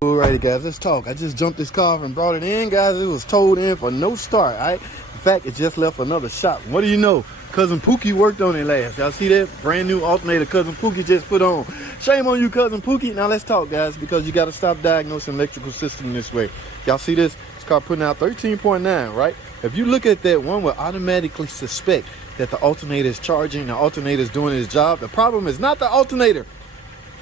Alrighty guys, let's talk. I just jumped this car and brought it in, guys. It was towed in for no start, alright? In fact, it just left another shop. What do you know? Cousin Pookie worked on it last. Y'all see that? Brand new alternator Cousin Pookie just put on. Shame on you, Cousin Pookie. Now let's talk, guys, because you got to stop diagnosing electrical system this way. Y'all see this? This car putting out 13.9, right? If you look at that, one will automatically suspect that the alternator is charging, the alternator is doing its job. The problem is not the alternator.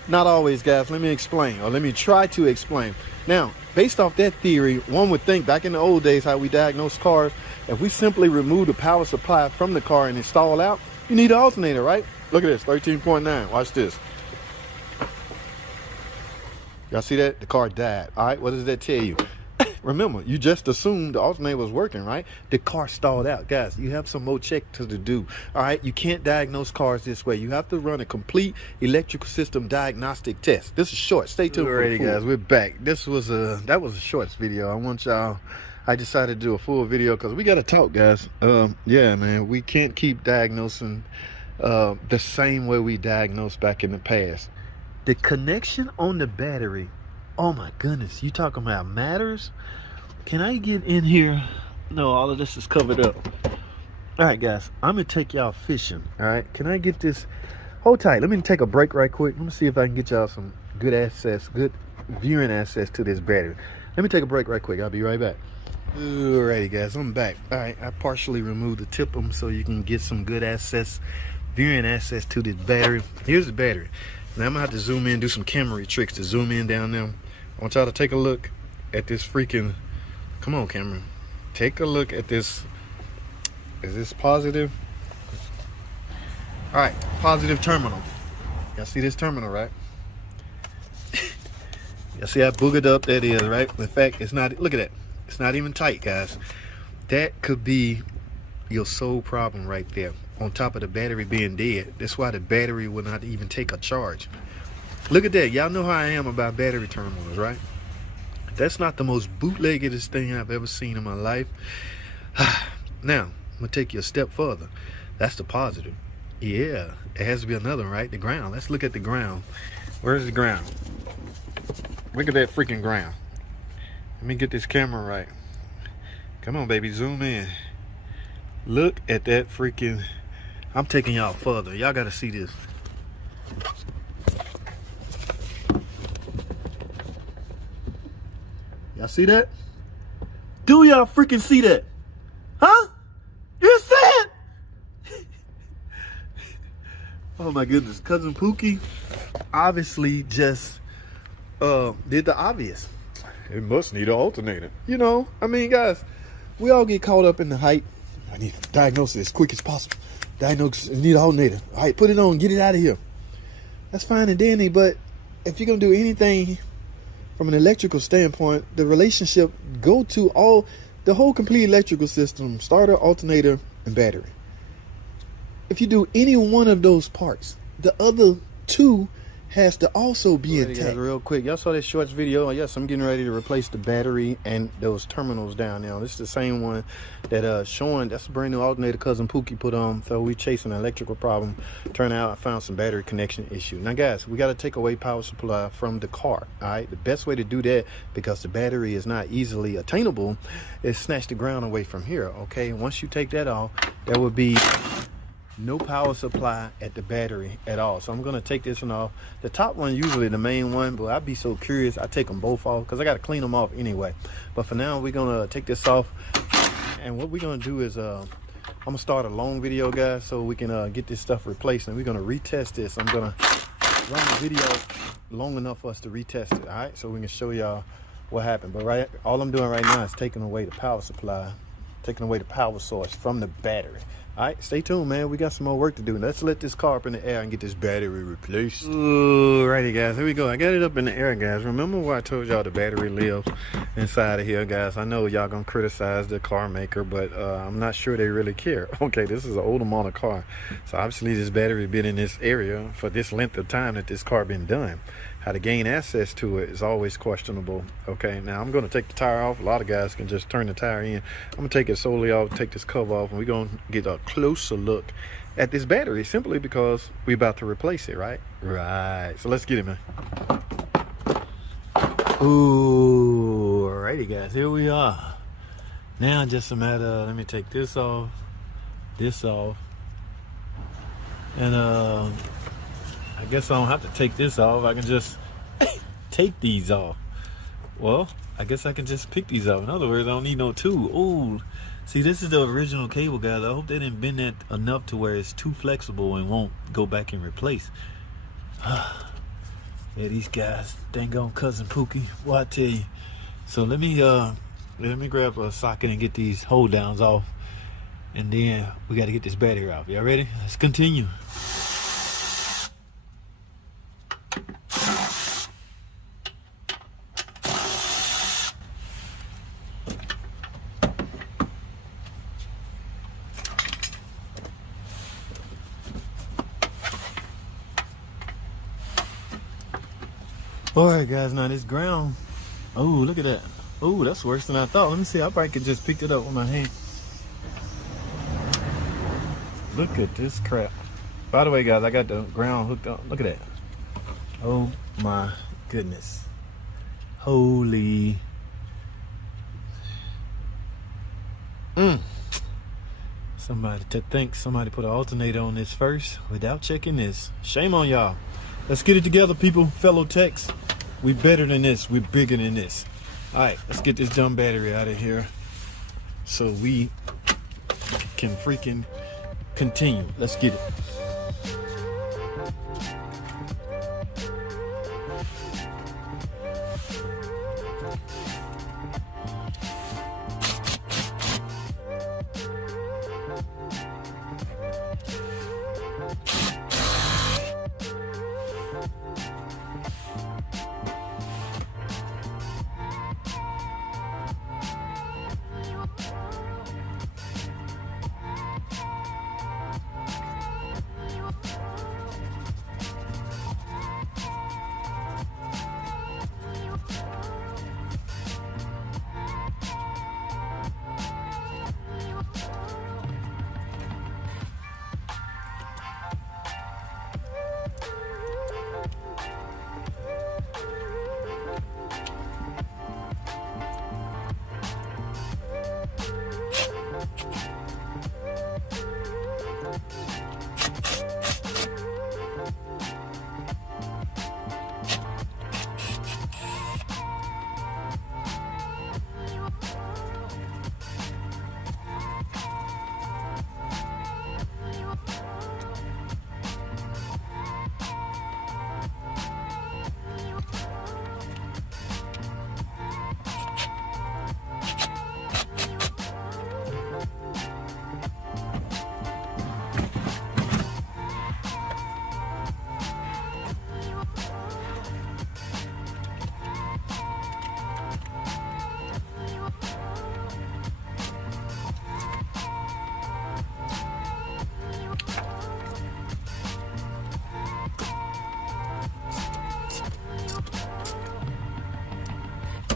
Not always, guys. Let me explain, or let me try to explain. Now, based off that theory, one would think back in the old days how we diagnosed cars, if we simply remove the power supply from the car and install out, you need an alternator, right? Look at this, 13.9. Watch this. Y'all see that? The car died. All right, what does that tell you? Remember, you just assumed the alternator was working, right? The car stalled out. Guys, you have some more check to do. All right, you can't diagnose cars this way. You have to run a complete electrical system diagnostic test. This is short. Stay tuned. Alrighty, guys, we're back. That was a shorts video. I decided to do a full video because we got to talk, guys. Yeah, man, we can't keep diagnosing the same way we diagnosed back in the past. The connection on the battery, oh my goodness, you talking about matters? Can I get in here? No, all of this is covered up. All right, guys, I'm gonna take y'all fishing. All right, can I get this? Hold tight. Let me take a break right quick. Let me see if I can get y'all some good viewing access to this battery. Let me take a break right quick. I'll be right back. Alrighty, guys, I'm back. All right, I partially removed the tip them so you can get some good viewing access to this battery. Here's the battery. Now I'm gonna have to zoom in, do some camera tricks to zoom in down there. I want y'all to take a look at this freaking, come on camera. Take a look at this. Is this positive? All right, positive terminal. Y'all see this terminal, right? Y'all see how boogered up that is, right? In fact, it's not, look at that. It's not even tight, guys. That could be your sole problem right there. On top of the battery being dead. That's why the battery will not even take a charge. Look at that. Y'all know how I am about battery terminals, right? That's not the most bootleggedest thing I've ever seen in my life. Now, I'm gonna take you a step further. That's the positive. Yeah, it has to be another one, right? The ground. Let's look at the ground. Where's the ground? Look at that freaking ground. Let me get this camera right. Come on, baby, zoom in. Look at that freaking, I'm taking y'all further. Y'all gotta see this. Y'all see that? Do y'all freaking see that? Huh? You see it? Oh my goodness. Cousin Pookie obviously just did the obvious. It must need an alternator. You know, I mean, guys, we all get caught up in the hype. I need to diagnose it as quick as possible. Diagnose, need an alternator. All right, put it on, get it out of here. That's fine and dandy, but if you're gonna do anything from an electrical standpoint, the relationship go to the whole complete electrical system, starter, alternator, and battery. If you do any one of those parts, the other two has to also be intact. Guys, real quick, y'all saw this shorts video. Yes, I'm getting ready to replace the battery and those terminals down now. This is the same one that showing, that's a brand new alternator Cousin Pookie put on. So we chasing an electrical problem. Turn out I found some battery connection issue. Now guys, we got to take away power supply from the car. All right, the best way to do that, because the battery is not easily attainable, is snatch the ground away from here. Okay, once you take that off, there will be no power supply at the battery at all. So I'm gonna take this one off. The top one, usually the main one, but I'd be so curious, I take them both off because I got to clean them off anyway. But for now, we're gonna take this off, and what we're gonna do is I'm gonna start a long video, guys, so we can get this stuff replaced, and we're gonna retest this. I'm gonna run the video long enough for us to retest it. All right, so we can show y'all what happened. But all I'm doing right now is taking away the power supply, taking away the power source from the battery. All right, stay tuned, man. We got some more work to do. Let's let this car up in the air and get this battery replaced. Alrighty, guys, here we go. I got it up in the air, guys. Remember what I told y'all the battery lives inside of here, guys? I know y'all gonna criticize the car maker, but I'm not sure they really care. Okay, this is an older model car, so obviously this battery been in this area for this length of time that this car been done. How to gain access to it is always questionable. Okay, now I'm gonna take the tire off. A lot of guys can just turn the tire in. I'm gonna take it solely off, take this cover off, and we're gonna get a closer look at this battery, simply because we're about to replace it, right? Right, so let's get it, man. Ooh, alrighty guys, here we are. Now just a matter of, let me take this off, and I guess I don't have to take this off. I can just take these off. Well, I guess I can just pick these off. In other words, I don't need no tool. Ooh, see, this is the original cable, guys. I hope they didn't bend that enough to where it's too flexible and won't go back and replace. Yeah, these guys, dang on cousin Pookie, what I tell you. So let me grab a socket and get these hold downs off, and then we got to get this battery off. Y'all ready? Let's continue. All right, guys, now this ground, oh, look at that. Oh, that's worse than I thought. Let me see, I probably could just pick it up with my hand. Look at this crap. By the way, guys, I got the ground hooked up. Look at that. Oh my goodness. Holy. Somebody put an alternator on this first without checking this. Shame on y'all. Let's get it together, people, fellow techs. We better than this. We're bigger than this. All right, let's get this dumb battery out of here so we can freaking continue. Let's get it.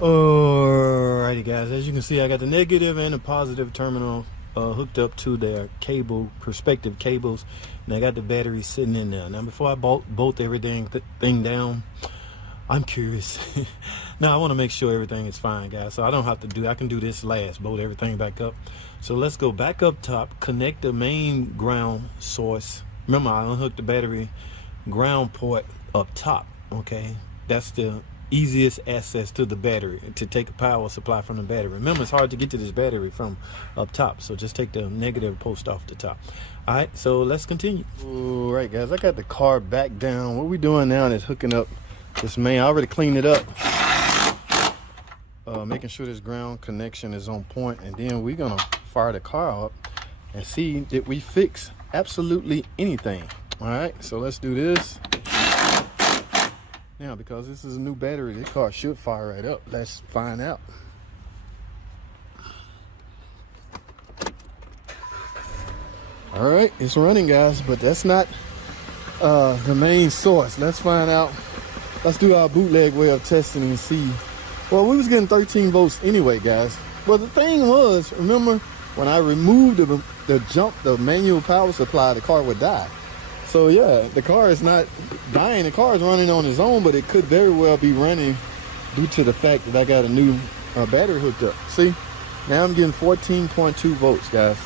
Alrighty guys, as you can see, I got the negative and the positive terminal hooked up to their cable, perspective cables, and I got the battery sitting in there. Now before I bolt everything down, I'm curious. Now I want to make sure everything is fine, guys, so I don't have to do, I can do this last, bolt everything back up. So let's go back up top, connect the main ground source. Remember, I unhooked the battery ground port up top, okay? That's the easiest access to the battery, to take a power supply from the battery. Remember, it's hard to get to this battery from up top, so just take the negative post off the top. All right, so let's continue. All right, guys, I got the car back down. What we're doing now is hooking up this main. I already cleaned it up, making sure this ground connection is on point, and then we're gonna fire the car up and see that we fix absolutely anything. All right, so let's do this. Now, because this is a new battery, this car should fire right up. Let's find out. All right, it's running, guys, but that's not the main source. Let's find out. Let's do our bootleg way of testing and see. Well, we was getting 13 volts anyway, guys. Well, the thing was, remember, when I removed the manual power supply, the car would die. So yeah, the car is not dying. The car is running on its own, but it could very well be running due to the fact that I got a new battery hooked up. See, now I'm getting 14.2 volts, guys.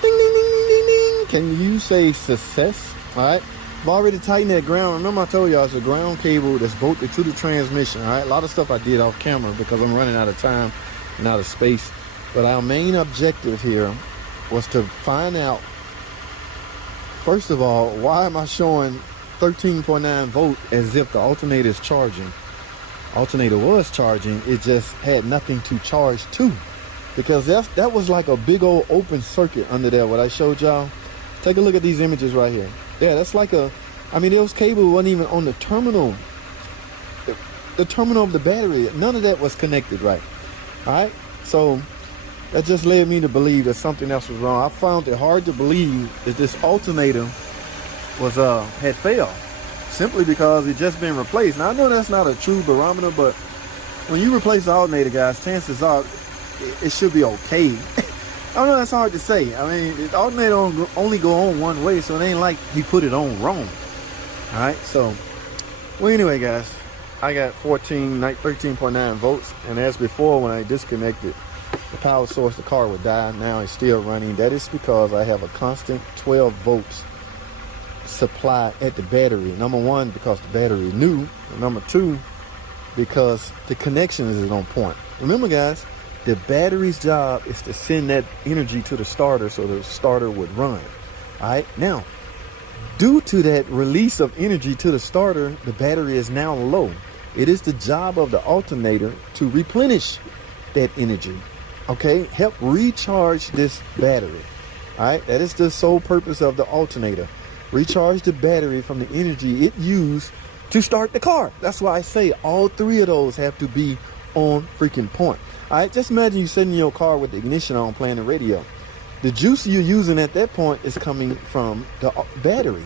Ding, ding, ding, ding, ding, ding. Can you say success? All right. I've already tightened that ground. Remember I told y'all it's a ground cable that's bolted to the transmission. All right. A lot of stuff I did off camera because I'm running out of time and out of space. But our main objective here was to find out, first of all, why am I showing 13.9 volt as if the alternator is charging? Alternator was charging, it just had nothing to charge to, because that was like a big old open circuit under there. What I showed y'all, take a look at these images right here. Yeah, that's like I mean, those cables wasn't even on the terminal, the terminal of the battery. None of that was connected right. All right, so that just led me to believe that something else was wrong. I found it hard to believe that this alternator was had failed, simply because it just been replaced. Now I know that's not a true barometer, but when you replace the alternator, guys, chances are it should be okay. I don't know, that's hard to say. I mean, the alternator only go on one way, so it ain't like he put it on wrong. All right, so well, anyway, guys, I got 13.9 volts, and as before, when I disconnected the power source, the car would die. Now it's still running. That is because I have a constant 12 volts supply at the battery. Number one, because the battery is new. And number two, because the connection is on point. Remember, guys, the battery's job is to send that energy to the starter so the starter would run. All right, now due to that release of energy to the starter, the battery is now low. It is the job of the alternator to replenish that energy. Okay, help recharge this battery. All right, that is the sole purpose of the alternator. Recharge the battery from the energy it used to start the car. That's why I say all three of those have to be on freaking point. All right, just imagine you sitting in your car with the ignition on, playing the radio. The juice you're using at that point is coming from the battery,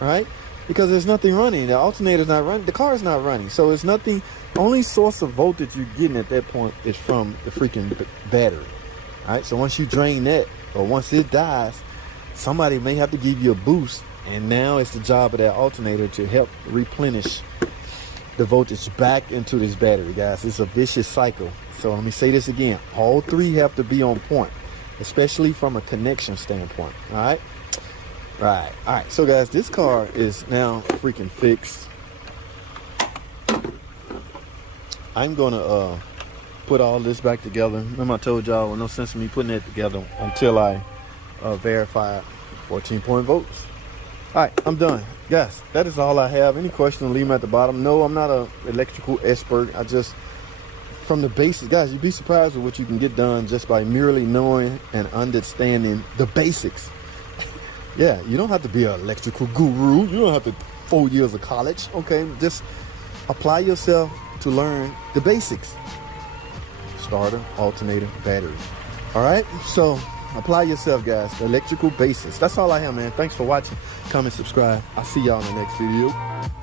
right? Because there's nothing running. The alternator's not running. The car's not running. So it's nothing. Only source of voltage you're getting at that point is from the freaking battery. All right, so once you drain that, or once it dies, somebody may have to give you a boost. And now it's the job of that alternator to help replenish the voltage back into this battery, guys. It's a vicious cycle. So let me say this again. All three have to be on point, especially from a connection standpoint. All right? Right. All right. So, guys, this car is now freaking fixed. I'm going to put all this back together. Remember I told y'all, well, no sense in me putting it together until I verify 14-point volts. All right, I'm done. Guys, that is all I have. Any questions, leave them at the bottom. No, I'm not an electrical expert. I just, from the basics, guys, you'd be surprised with what you can get done just by merely knowing and understanding the basics. Yeah, you don't have to be an electrical guru. You don't have to 4 years of college. Okay, just apply yourself to learn the basics. Starter, alternator, battery. All right, so apply yourself, guys. The electrical basics. That's all I have, man. Thanks for watching. Comment, subscribe. I'll see y'all in the next video.